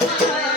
Thank you.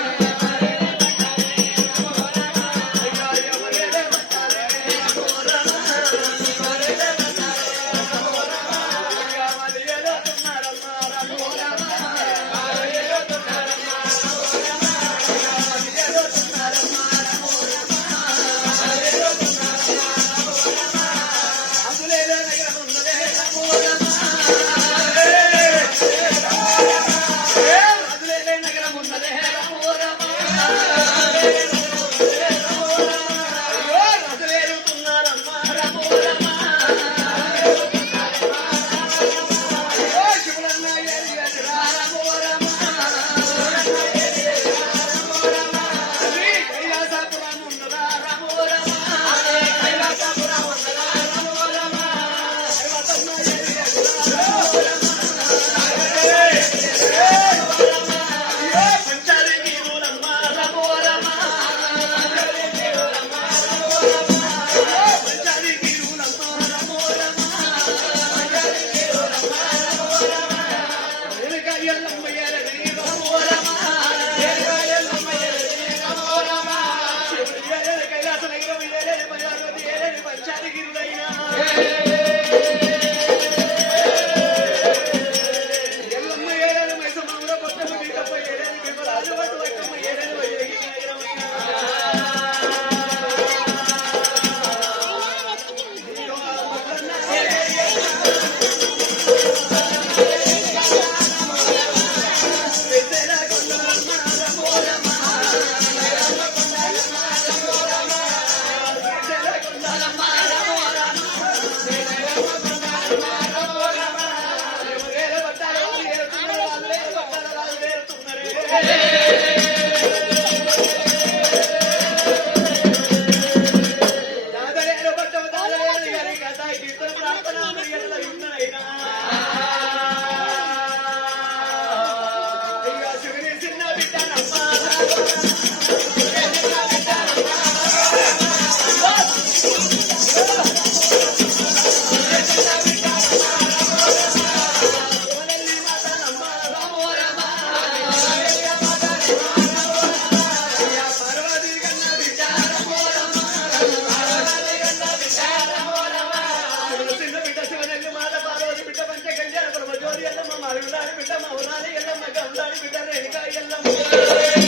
Hey. Yeah. బిడ్డ మౌనాలి ఎల్లమ్మ గంధాడి బిడ్డ Renuka Yellamma.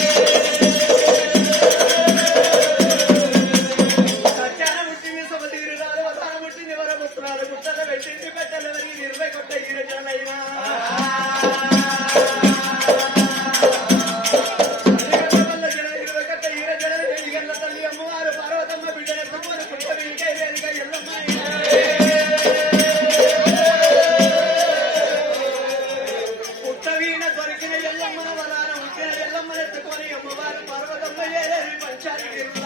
yeah, everybody try to get it.